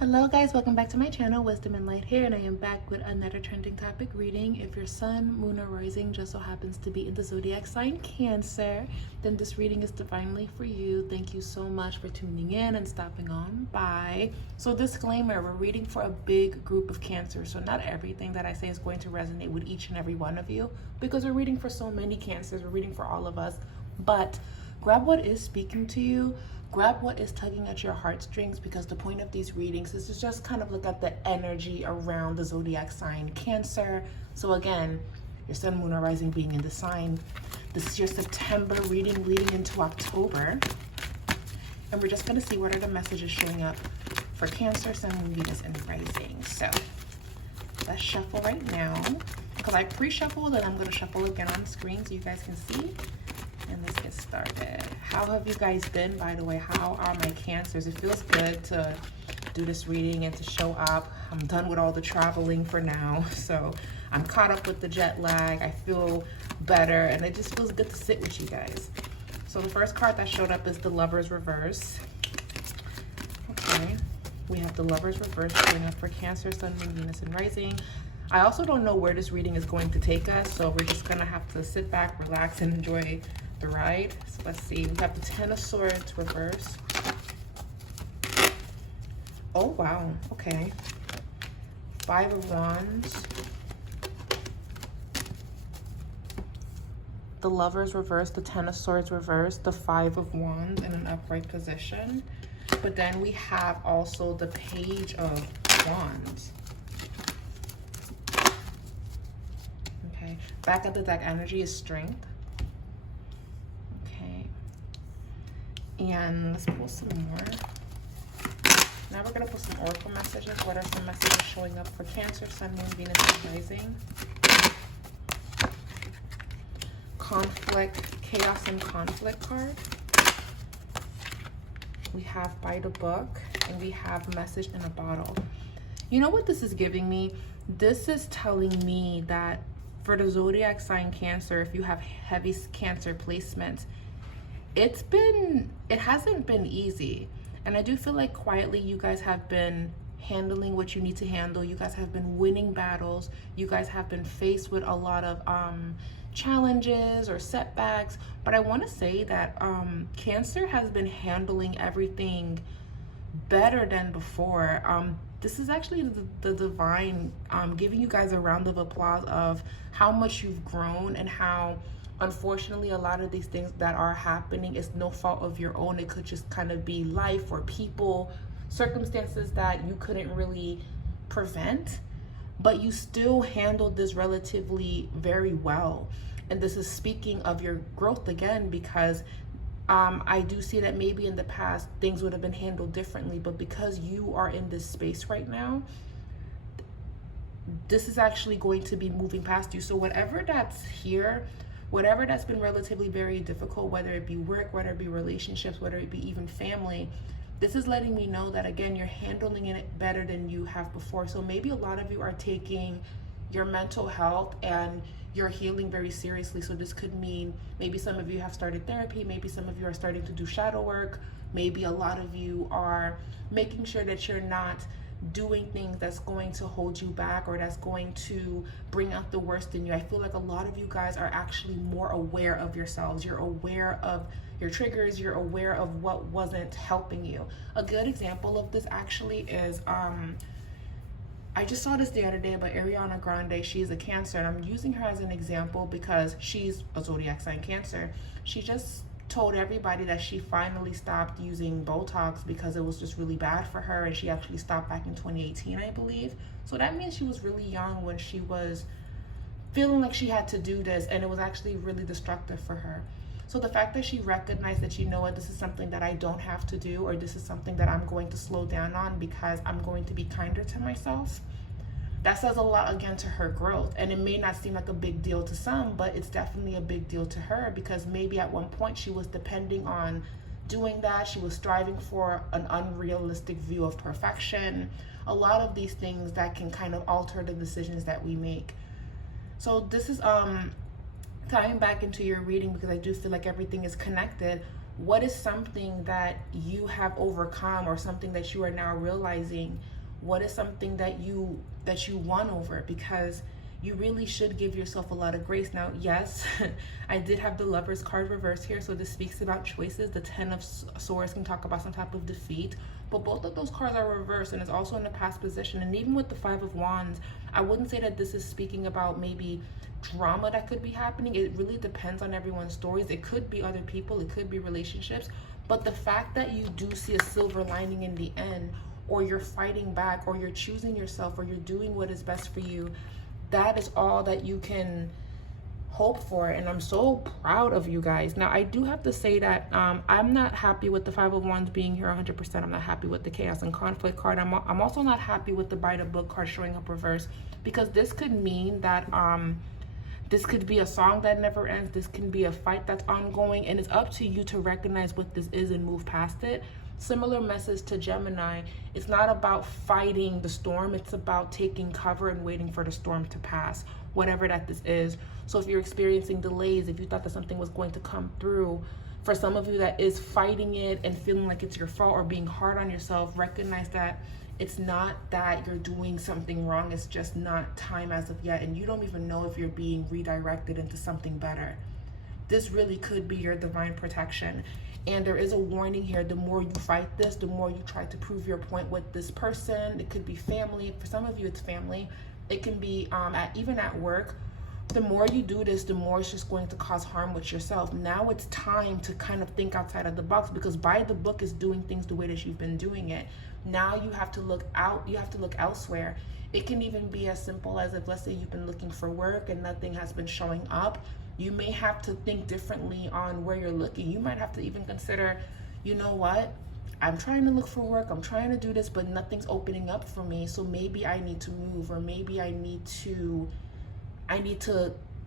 Hello guys, welcome back to my channel, Wisdom and Light here, and I am back with another trending topic reading. If your sun, moon, or rising just so happens to be in the zodiac sign Cancer, then this reading is divinely for you. Thank you so much for tuning in and stopping on by. So disclaimer, we're reading for a big group of Cancer, so not everything that I say is going to resonate with each and every one of you because we're reading for so many Cancers, we're reading for all of us. But grab what is speaking to you. Grab what is tugging at your heartstrings, because the point of these readings is to just kind of look at the energy around the zodiac sign Cancer. So again, your sun, moon, or rising being in the sign. This is your September reading leading into October. And we're just going to see what are the messages showing up for Cancer, sun, moon, Venus, and rising. So let's shuffle right now. Because I pre-shuffled and I'm going to shuffle again on the screen so you guys can see. And let's get started. How have you guys been, by the way? How are my Cancers? It feels good to do this reading and to show up. I'm done with all the traveling for now, so I'm caught up with the jet lag. I feel better, and it just feels good to sit with you guys. So the first card that showed up is the Lovers Reverse. Okay, we have the Lovers Reverse showing up for Cancer, sun, moon, Venus, and rising. I also don't know where this reading is going to take us, so we're just gonna have to sit back, relax, and enjoy the ride. So let's see, we have the Ten of Swords reverse. Oh wow, okay. Five of Wands. The Lovers reverse, the Ten of Swords reverse, the Five of Wands in an upright position. But then we have also the Page of Wands. Okay, back at the deck energy is Strength. And let's pull some more. Now we're going to pull some oracle messages. What are some messages showing up for Cancer, sun, moon, Venus, and rising? Conflict, chaos, and conflict card. We have by the book, and we have message in a bottle. You know what this is giving me? This is telling me that for the zodiac sign Cancer, if you have heavy Cancer placements, it hasn't been easy. And I do feel like quietly you guys have been handling what you need to handle. You guys have been winning battles. You guys have been faced with a lot of challenges or setbacks. But I want to say that Cancer has been handling everything better than before. This is actually the divine giving you guys a round of applause of how much you've grown and how unfortunately a lot of these things that are happening is no fault of your own. It could just kind of be life or people, circumstances that you couldn't really prevent, but you still handled this relatively very well. And this is speaking of your growth again, because I do see that maybe in the past things would have been handled differently, but because you are in this space right now, this is actually going to be moving past you. So whatever that's here, whatever that's been relatively very difficult, whether it be work, whether it be relationships, whether it be even family, this is letting me know that, again, you're handling it better than you have before. So maybe a lot of you are taking your mental health and your healing very seriously. So this could mean maybe some of you have started therapy, maybe some of you are starting to do shadow work, maybe a lot of you are making sure that you're not doing things that's going to hold you back or that's going to bring out the worst in you. I feel like a lot of you guys are actually more aware of yourselves. You're aware of your triggers. You're aware of what wasn't helping you. A good example of this actually is I just saw this the other day about Ariana Grande. She's a Cancer, and I'm using her as an example because she's a zodiac sign Cancer. She just told everybody that she finally stopped using Botox because it was just really bad for her, and she actually stopped back in 2018, I believe. So that means she was really young when she was feeling like she had to do this, and it was actually really destructive for her. So the fact that she recognized that, you know what, this is something that I don't have to do, or this is something that I'm going to slow down on because I'm going to be kinder to myself, that says a lot again to her growth. And it may not seem like a big deal to some, but it's definitely a big deal to her, because maybe at one point she was depending on doing that. She was striving for an unrealistic view of perfection. A lot of these things that can kind of alter the decisions that we make. So this is tying back into your reading, because I do feel like everything is connected. What is something that you have overcome, or something that you are now realizing? What is something that you won over? Because you really should give yourself a lot of grace. Now, yes, I did have the Lover's card reversed here, so this speaks about choices. The Ten of Swords can talk about some type of defeat, but both of those cards are reversed, and it's also in the past position. And even with the Five of Wands, I wouldn't say that this is speaking about maybe drama that could be happening. It really depends on everyone's stories. It could be other people, it could be relationships, but the fact that you do see a silver lining in the end, or you're fighting back, or you're choosing yourself, or you're doing what is best for you, that is all that you can hope for. And I'm so proud of you guys. Now, I do have to say that I'm not happy with the Five of Wands being here 100%. I'm not happy with the Chaos and Conflict card. I'm also not happy with the Bride of Book card showing up reversed, because this could mean that this could be a song that never ends. This can be a fight that's ongoing, and it's up to you to recognize what this is and move past it. Similar message to Gemini. It's not about fighting the storm. It's about taking cover and waiting for the storm to pass, whatever that this is. So if you're experiencing delays, if you thought that something was going to come through, for some of you that is fighting it and feeling like it's your fault or being hard on yourself, recognize that it's not that you're doing something wrong. It's just not time as of yet, and you don't even know if you're being redirected into something better. This really could be your divine protection. And there is a warning here. The more you fight this, the more you try to prove your point with this person. It could be family. For some of you, it's family. It can be even at work. The more you do this, the more it's just going to cause harm with yourself. Now it's time to kind of think outside of the box, because by the book is doing things the way that you've been doing it. Now you have to look out. You have to look elsewhere. It can even be as simple as, if let's say you've been looking for work and nothing has been showing up, you may have to think differently on where you're looking. You might have to even consider, you know what? I'm trying to look for work. I'm trying to do this, but nothing's opening up for me. So maybe I need to move, or maybe I need to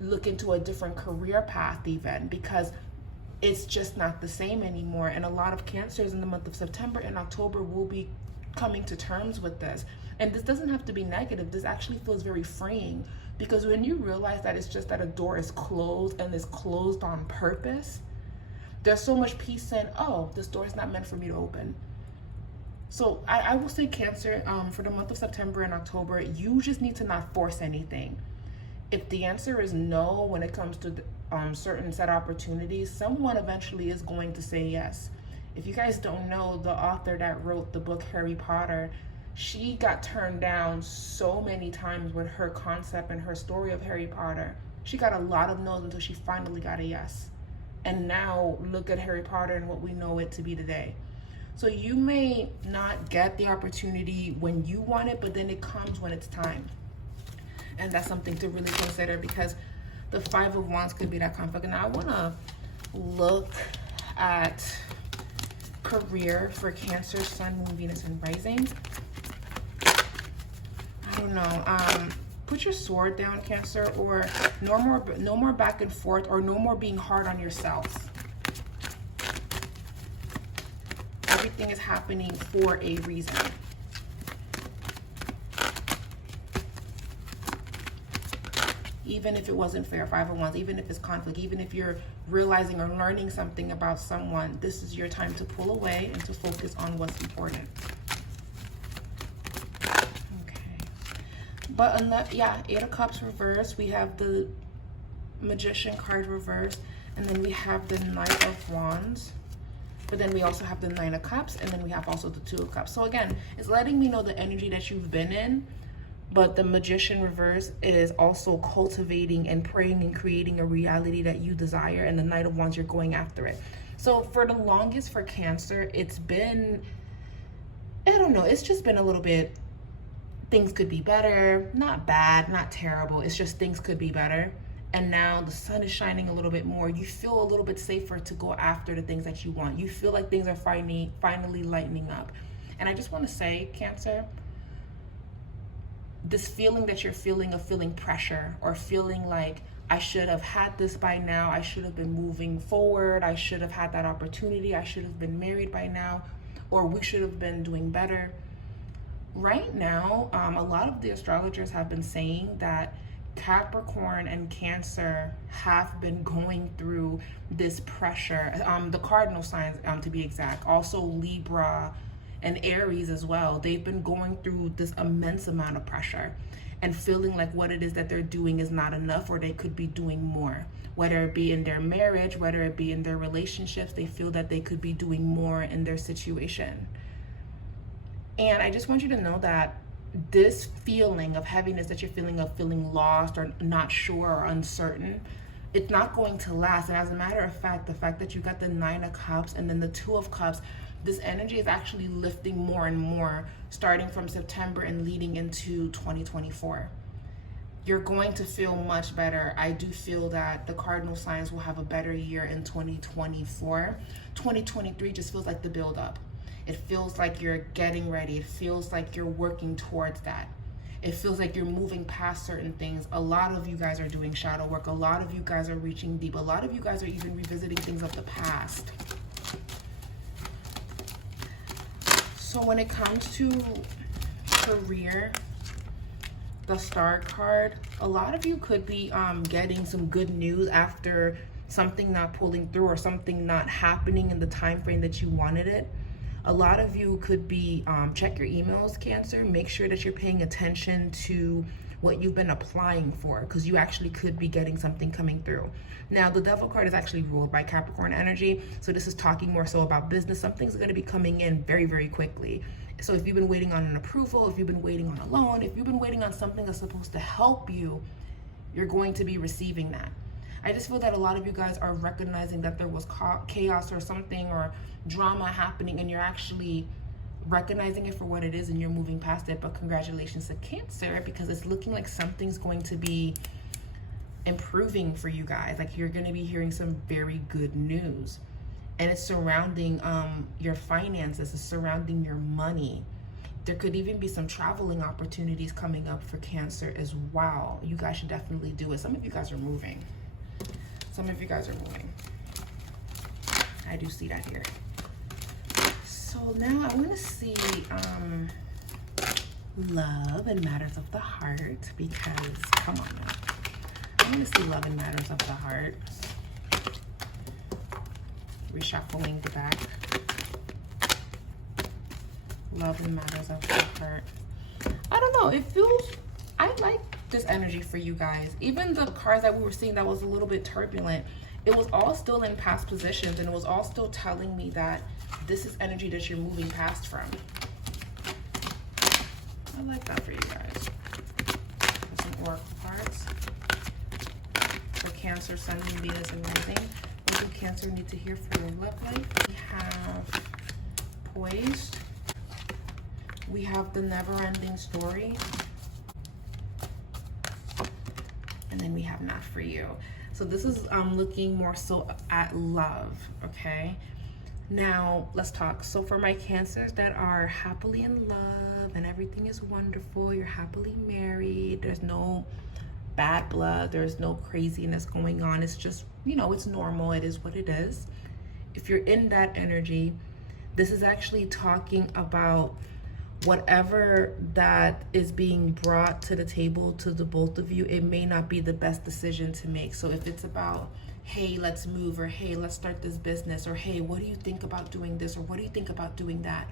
look into a different career path even, because it's just not the same anymore. And a lot of Cancers in the month of September and October will be coming to terms with this. And this doesn't have to be negative. This actually feels very freeing, because when you realize that it's just that a door is closed and is closed on purpose, there's so much peace in, oh, this door is not meant for me to open. So I will say, Cancer, for the month of September and October, you just need to not force anything. If the answer is no when it comes to certain set opportunities, someone eventually is going to say yes. If you guys don't know, the author that wrote the book Harry Potter, she got turned down so many times with her concept and her story of Harry Potter. She got a lot of no's until she finally got a yes. And now look at Harry Potter and what we know it to be today. So you may not get the opportunity when you want it, but then it comes when it's time. And that's something to really consider, because the Five of Wands could be that conflict. And I want to look at career for Cancer, Sun, Moon, Venus, and Rising. I don't know. Put your sword down, Cancer, or no more back and forth, or no more being hard on yourself. Everything is happening for a reason. Even if it wasn't fair, Five of Wands, even if it's conflict, even if you're realizing or learning something about someone, this is your time to pull away and to focus on what's important. But yeah, Eight of Cups reversed. We have the Magician card reversed, and then we have the Knight of Wands. But then we also have the Nine of Cups, and then we have also the Two of Cups. So again, it's letting me know the energy that you've been in, but the Magician reverse is also cultivating and praying and creating a reality that you desire, and the Knight of Wands, you're going after it. So for the longest for Cancer, it's been, I don't know, it's just been a little bit, things could be better, not bad, not terrible. It's just things could be better. And now the sun is shining a little bit more. You feel a little bit safer to go after the things that you want. You feel like things are finally lightening up. And I just want to say, Cancer, this feeling that you're feeling of feeling pressure, or feeling like I should have had this by now, I should have been moving forward, I should have had that opportunity, I should have been married by now, or we should have been doing better. Right now, a lot of the astrologers have been saying that Capricorn and Cancer have been going through this pressure. The cardinal signs, to be exact. Also Libra and Aries as well. They've been going through this immense amount of pressure and feeling like what it is that they're doing is not enough, or they could be doing more. Whether it be in their marriage, whether it be in their relationships, they feel that they could be doing more in their situation. And I just want you to know that this feeling of heaviness that you're feeling, of feeling lost or not sure or uncertain, it's not going to last. And as a matter of fact, the fact that you got the 9 of Cups and then the 2 of Cups, this energy is actually lifting more and more starting from September and leading into 2024. You're going to feel much better. I do feel that the cardinal signs will have a better year in 2024. 2023 just feels like the build-up. It feels like you're getting ready. It feels like you're working towards that. It feels like you're moving past certain things. A lot of you guys are doing shadow work. A lot of you guys are reaching deep. A lot of you guys are even revisiting things of the past. So when it comes to career, the Star card, a lot of you could be getting some good news after something not pulling through or something not happening in the time frame that you wanted it. A lot of you could be, check your emails, Cancer. Make sure that you're paying attention to what you've been applying for, because you actually could be getting something coming through. Now, the Devil card is actually ruled by Capricorn energy, so this is talking more so about business. Something's going to be coming in very, very quickly. So if you've been waiting on an approval, if you've been waiting on a loan, if you've been waiting on something that's supposed to help you, you're going to be receiving that. I just feel that a lot of you guys are recognizing that there was chaos or something or drama happening, and you're actually recognizing it for what it is and you're moving past it. But congratulations to Cancer, because it's looking like something's going to be improving for you guys. Like you're going to be hearing some very good news, and it's surrounding your finances, it's surrounding your money. There could even be some traveling opportunities coming up for Cancer as well. You guys should definitely do it. Some of you guys are moving. Some of you guys are moving. I do see that here. So now I want to see love and matters of the heart, because come on now. I want to see love and matters of the heart. Reshuffling the back. Love and matters of the heart. I don't know. It feels, I like this energy for you guys. Even the cards that we were seeing that was a little bit turbulent, it was all still in past positions, and it was all still telling me that this is energy that you're moving past from. I like that for you guys. Some oracle cards for Cancer, Sun, Moon, Venus, and Rising. What do Cancer need to hear for your love life? We have Poised. We have the never-ending story. And then we have Not For You. So this is looking more so at love, okay? Now, let's talk. So for my Cancers that are happily in love and everything is wonderful, you're happily married, there's no bad blood, there's no craziness going on. It's just, you know, it's normal. It is what it is. If you're in that energy, this is actually talking about whatever that is being brought to the table to the both of you. It may not be the best decision to make. So if it's about, hey, let's move, or hey, let's start this business, or hey, what do you think about doing this, or what do you think about doing that?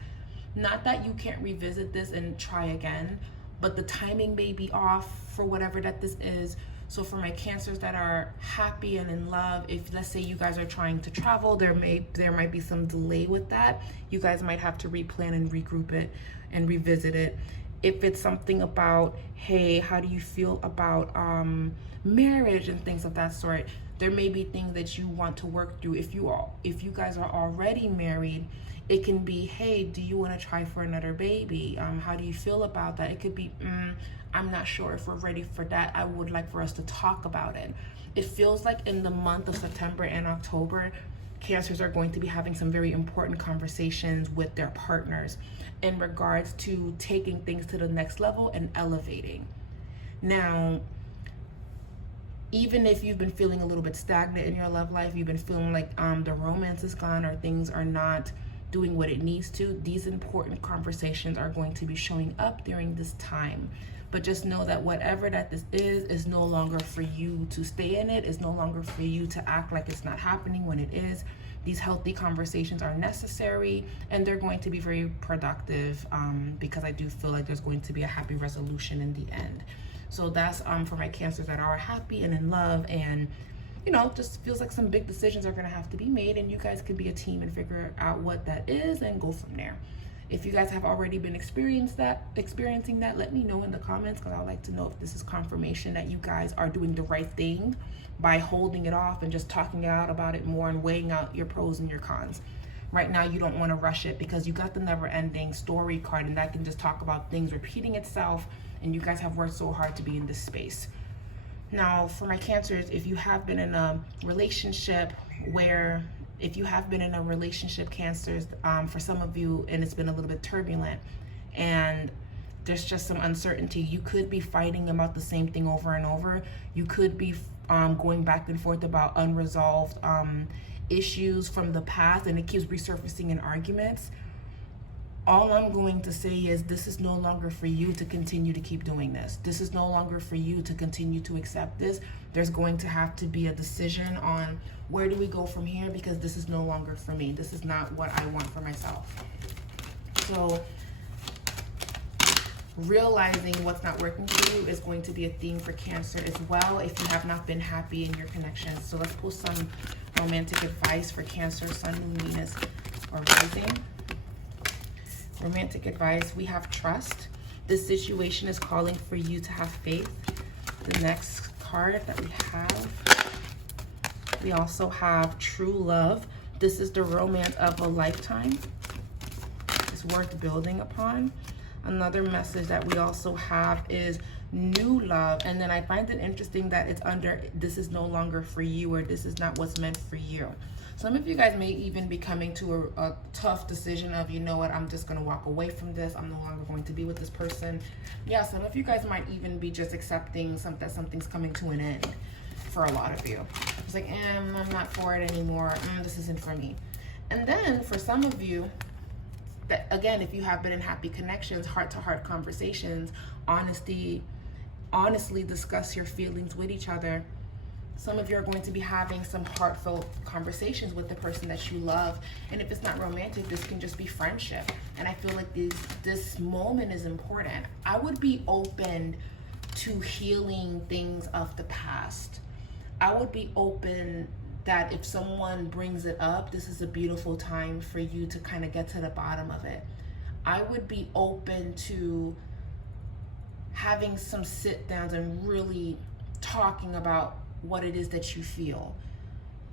Not that you can't revisit this and try again, but the timing may be off for whatever that this is. So for my Cancers that are happy and in love, if let's say you guys are trying to travel, there might be some delay with that. You guys might have to replan and regroup it and revisit it. If it's something about, hey, how do you feel about marriage and things of that sort, there may be things that you want to work through. If you guys are already married, it can be, hey, do you want to try for another baby? How do you feel about that? It could be, I'm not sure if we're ready for that. I would like for us to talk about it. It feels like in the month of September and October, Cancers are going to be having some very important conversations with their partners in regards to taking things to the next level and elevating. Now, even if you've been feeling a little bit stagnant in your love life, you've been feeling like the romance is gone or things are not doing what it needs to, these important conversations are going to be showing up during this time. But just know that whatever that this is no longer for you to stay in it, is no longer for you to act like it's not happening when it is. These healthy conversations are necessary, and they're going to be very productive, because I do feel like there's going to be a happy resolution in the end. So that's for my Cancers that are happy and in love, and just feels like some big decisions are going to have to be made, and you guys could be a team and figure out what that is and go from there. If you guys have already been experiencing that, let me know in the comments, because I'd like to know if this is confirmation that you guys are doing the right thing by holding it off and just talking out about it more and weighing out your pros and your cons. Right now, you don't want to rush it, because you got the never-ending story card, and that can just talk about things repeating itself, and you guys have worked so hard to be in this space. Now, for my Cancers, if you have been in a relationship Cancers, for some of you, and it's been a little bit turbulent, and there's just some uncertainty. You could be fighting about the same thing over and over. You could be going back and forth about unresolved issues from the past, and it keeps resurfacing in arguments. All I'm going to say is, this is no longer for you to continue to keep doing this. This is no longer for you to continue to accept this. There's going to have to be a decision on where do we go from here, because this is no longer for me. This is not what I want for myself. So realizing what's not working for you is going to be a theme for Cancer as well, if you have not been happy in your connections. So let's pull some romantic advice for Cancer, Sun, Moon, Venus, or rising. Romantic advice, we have trust. This situation is calling for you to have faith. The next card that we have, we also have true love. This is the romance of a lifetime. It's worth building upon. Another message that we also have is new love. And then I find it interesting that it's under, this is no longer for you, or this is not what's meant for you. Some of you guys may even be coming to a tough decision of, you know what, I'm just going to walk away from this. I'm no longer going to be with this person. Yeah, some of you guys might even be just accepting that something's coming to an end for a lot of you. It's like, I'm not for it anymore. This isn't for me. And then for some of you, that again, if you have been in happy connections, heart-to-heart conversations, honestly discuss your feelings with each other. Some of you are going to be having some heartfelt conversations with the person that you love. And if it's not romantic, this can just be friendship. And I feel like this moment is important. I would be open to healing things of the past. I would be open that if someone brings it up, this is a beautiful time for you to kind of get to the bottom of it. I would be open to having some sit downs and really talking about what it is that you feel,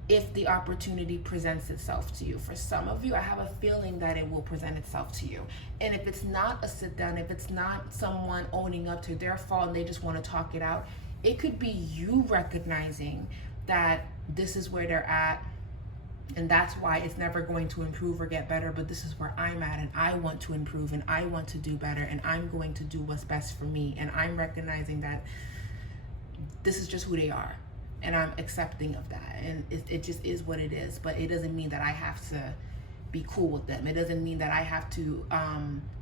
if the opportunity presents itself to you. For some of you, I have a feeling that it will present itself to you. And if it's not a sit down, if it's not someone owning up to their fault and they just want to talk it out, it could be you recognizing that this is where they're at, and that's why it's never going to improve or get better, but this is where I'm at, and I want to improve, and I want to do better, and I'm going to do what's best for me, and I'm recognizing that this is just who they are. And I'm accepting of that, and it just is what it is. But it doesn't mean that I have to be cool with them. It doesn't mean that I have to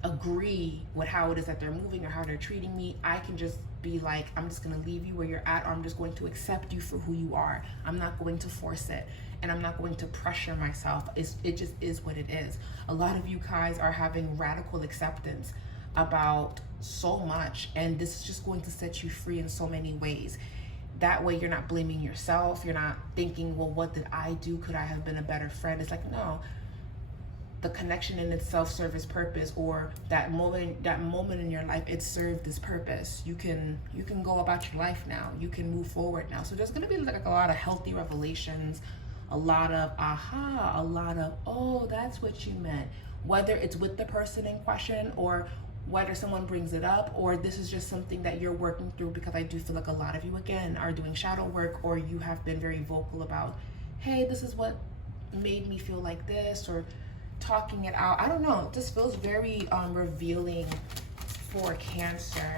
agree with how it is that they're moving or how they're treating me. I can just be like, I'm just going to leave you where you're at, or I'm just going to accept you for who you are. I'm not going to force it, and I'm not going to pressure myself. It just is what it is. A lot of you guys are having radical acceptance about so much, and this is just going to set you free in so many ways. That way you're not blaming yourself. You're not thinking, well, what did I do? Could I have been a better friend? It's like, no, the connection in itself served its purpose, or that moment in your life, it served this purpose. You can go about your life now. You can move forward now. So there's going to be like a lot of healthy revelations, a lot of aha, a lot of, oh, that's what you meant. Whether it's with the person in question, or whether someone brings it up, or this is just something that you're working through, because I do feel like a lot of you, again, are doing shadow work, or you have been very vocal about, hey, this is what made me feel like this, or talking it out. I don't know, it just feels very revealing for Cancer,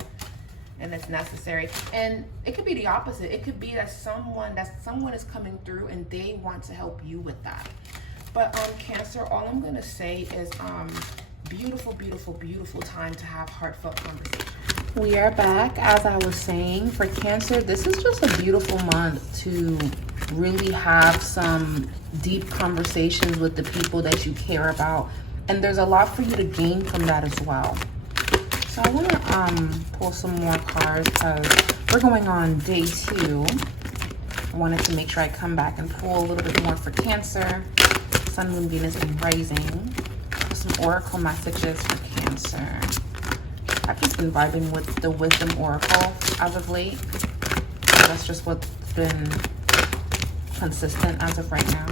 and it's necessary. And it could be the opposite. It could be that someone is coming through and they want to help you with that. But Cancer, all I'm gonna say is beautiful, beautiful, beautiful time to have heartfelt conversations. We are back. As I was saying, for Cancer, this is just a beautiful month to really have some deep conversations with the people that you care about. And there's a lot for you to gain from that as well. So I want to pull some more cards because we're going on day 2. I wanted to make sure I come back and pull a little bit more for Cancer, Sun, Moon, Venus, and Rising. Some oracle messages for Cancer. I've just been vibing with the Wisdom Oracle as of late. So that's just what's been consistent as of right now.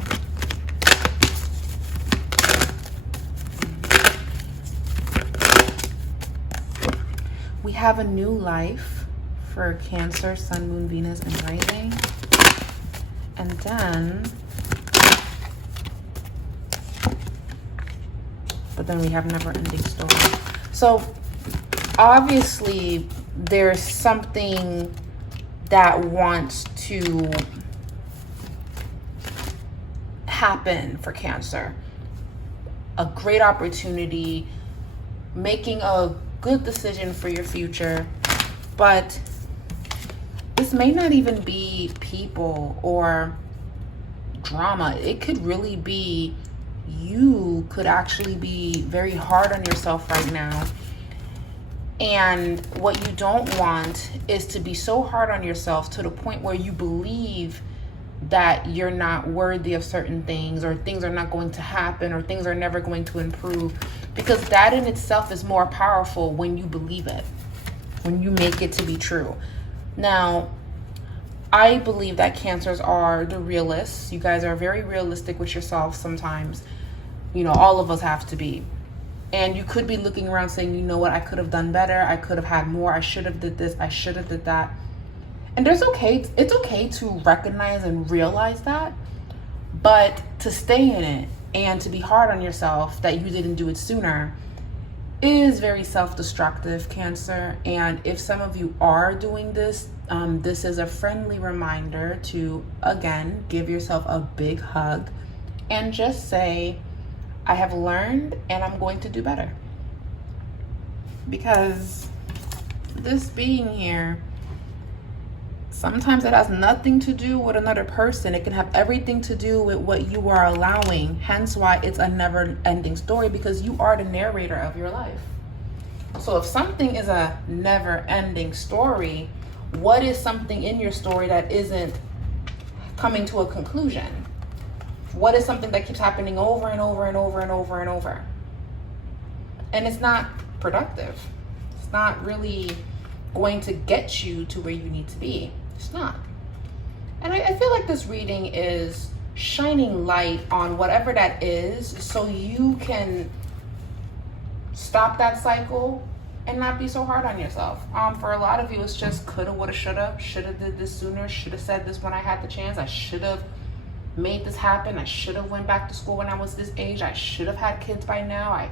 We have a new life for Cancer, Sun, Moon, Venus, and Rising. And then, but then we have never-ending story. So obviously there's something that wants to happen for Cancer. A great opportunity, making a good decision for your future, but this may not even be people or drama. It could really be you could actually be very hard on yourself right now. And what you don't want is to be so hard on yourself to the point where you believe that you're not worthy of certain things, or things are not going to happen, or things are never going to improve, because that in itself is more powerful when you believe it, when you make it to be true. Now, I believe that Cancers are the realists. You guys are very realistic with yourself sometimes. You know, all of us have to be. And you could be looking around saying, you know what, I could have done better. I could have had more. I should have did this. I should have did that. And it's okay to recognize and realize that, but to stay in it and to be hard on yourself that you didn't do it sooner is very self-destructive, Cancer. And if some of you are doing this, this is a friendly reminder to, again, give yourself a big hug and just say, I have learned and I'm going to do better. Because this being here, sometimes it has nothing to do with another person. It can have everything to do with what you are allowing. Hence why it's a never-ending story, because you are the narrator of your life. So if something is a never-ending story, what is something in your story that isn't coming to a conclusion? What is something that keeps happening over and over and over and over and over? And it's not productive. It's not really going to get you to where you need to be. It's not. And I feel like this reading is shining light on whatever that is, so you can stop that cycle and not be so hard on yourself. For a lot of you, it's just coulda, woulda, shoulda did this sooner, shoulda said this when I had the chance, I should have made this happen, I should have went back to school when I was this age, I should have had kids by now,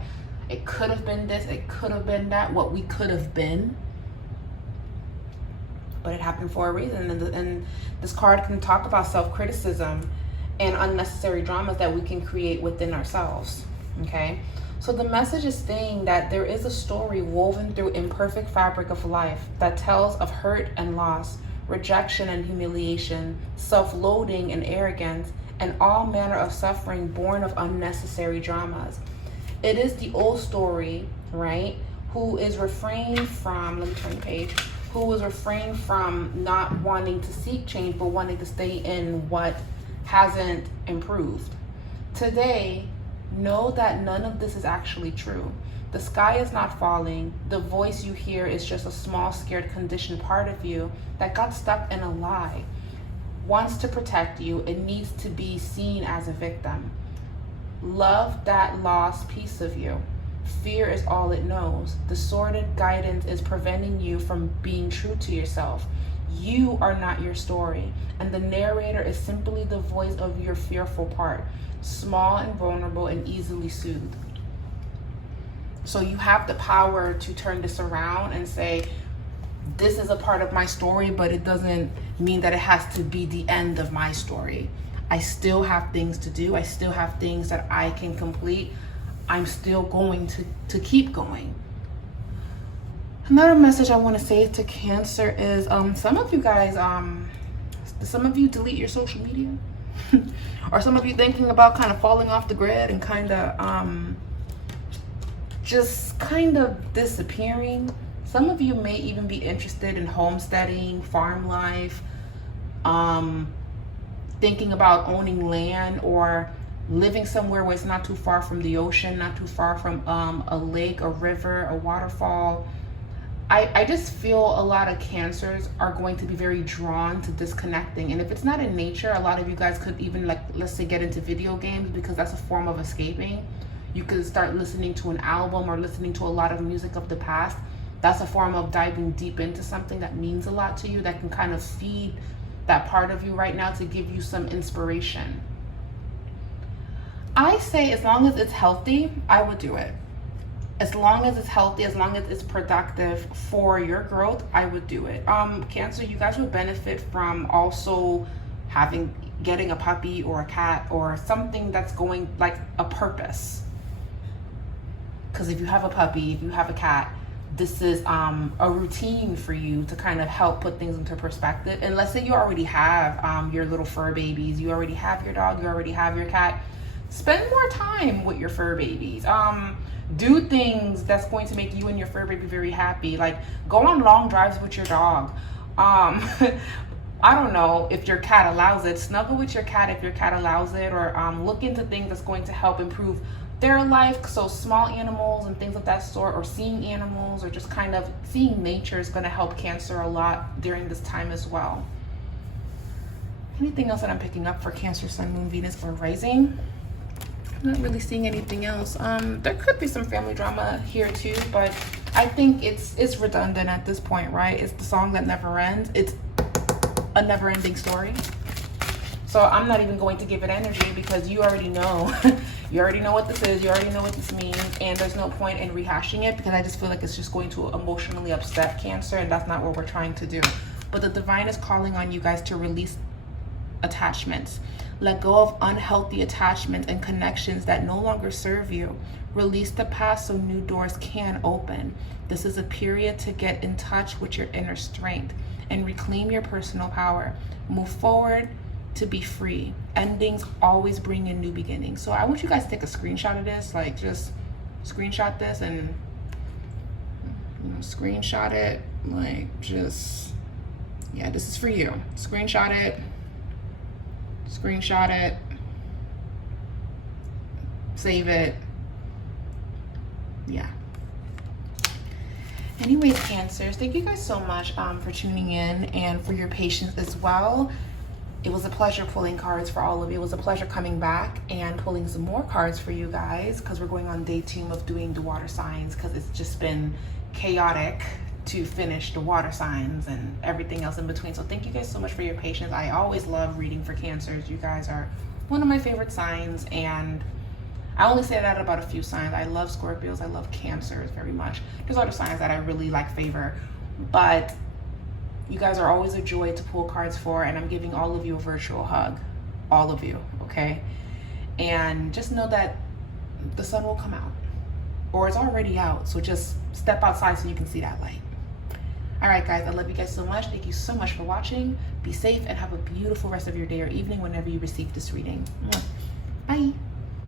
it could have been this, it could have been that, what we could have been. But it happened for a reason. And this card can talk about self-criticism and unnecessary dramas that we can create within ourselves, okay? So the message is saying that there is a story woven through imperfect fabric of life that tells of hurt and loss, rejection and humiliation, self-loathing and arrogance, and all manner of suffering born of unnecessary dramas. It is the old story, right? Who is refrained from, let me turn the page, who was refrained from not wanting to seek change, but wanting to stay in what hasn't improved. Today, know that none of this is actually true. The sky is not falling. The voice you hear is just a small, scared, conditioned part of you that got stuck in a lie. Wants to protect you. It needs to be seen as a victim. Love that lost piece of you. Fear is all it knows. The sordid guidance is preventing you from being true to yourself. You are not your story, and the narrator is simply the voice of your fearful part, small and vulnerable and easily soothed. So you have the power to turn this around and say, this is a part of my story, but it doesn't mean that it has to be the end of my story. I still have things to do. I still have things that I can complete. I'm still going to keep going. Another message I want to say to Cancer is some of you guys, some of you delete your social media. Or some of you thinking about kind of falling off the grid and kind of just kind of disappearing. Some of you may even be interested in homesteading, farm life, thinking about owning land or living somewhere where it's not too far from the ocean, not too far from a lake, a river, a waterfall. I just feel a lot of Cancers are going to be very drawn to disconnecting. And if it's not in nature, a lot of you guys could even, like, let's say, get into video games, because that's a form of escaping. You could start listening to an album or listening to a lot of music of the past. That's a form of diving deep into something that means a lot to you, that can kind of feed that part of you right now to give you some inspiration. I say as long as it's healthy, I would do it. As long as it's healthy, as long as it's productive for your growth, I would do it. Cancer, you guys would benefit from also getting a puppy or a cat or something that's going like a purpose. Because if you have a puppy, if you have a cat, this is a routine for you to kind of help put things into perspective. And let's say you already have your little fur babies, you already have your dog, you already have your cat. Spend more time with your fur babies. Do things that's going to make you and your fur baby very happy. Like, go on long drives with your dog. I don't know if your cat allows it. Snuggle with your cat if your cat allows it, or look into things that's going to help improve their life. So small animals and things of that sort, or seeing animals, or just kind of seeing nature is going to help Cancer a lot during this time as well. Anything else that I'm picking up for Cancer, Sun, Moon, Venus, or Rising? Not really seeing anything else. There could be some family drama here too, but I think it's redundant at this point, right? It's the song that never ends. It's a never-ending story. So I'm not even going to give it energy, because you already know. You already know what this is. You already know what this means, and there's no point in rehashing it, because I just feel like it's just going to emotionally upset Cancer, and that's not what we're trying to do. But the divine is calling on you guys to release attachments. Let go of unhealthy attachments and connections that no longer serve you. Release the past so new doors can open. This is a period to get in touch with your inner strength and reclaim your personal power. Move forward to be free. Endings always bring in new beginnings. So I want you guys to take a screenshot of this. Like, just screenshot this and screenshot it. Like, just, yeah, this is for you. Screenshot it. Screenshot it, save it. Yeah. Anyways, Cancers, thank you guys so much for tuning in and for your patience as well. It was a pleasure pulling cards for all of you. It was a pleasure coming back and pulling some more cards for you guys, because we're going on day 2 of doing the water signs, because it's just been chaotic to finish the water signs and everything else in between. So thank you guys so much for your patience. I always love reading for Cancers. You guys are one of my favorite signs, and I only say that about a few signs. I love Scorpios, I love Cancers very much. There's other signs that I really favor, but you guys are always a joy to pull cards for, and I'm giving all of you a virtual hug. All of you, okay? And just know that the sun will come out, or it's already out, so just step outside so you can see that light. All right, guys, I love you guys so much. Thank you so much for watching. Be safe and have a beautiful rest of your day or evening whenever you receive this reading. Bye.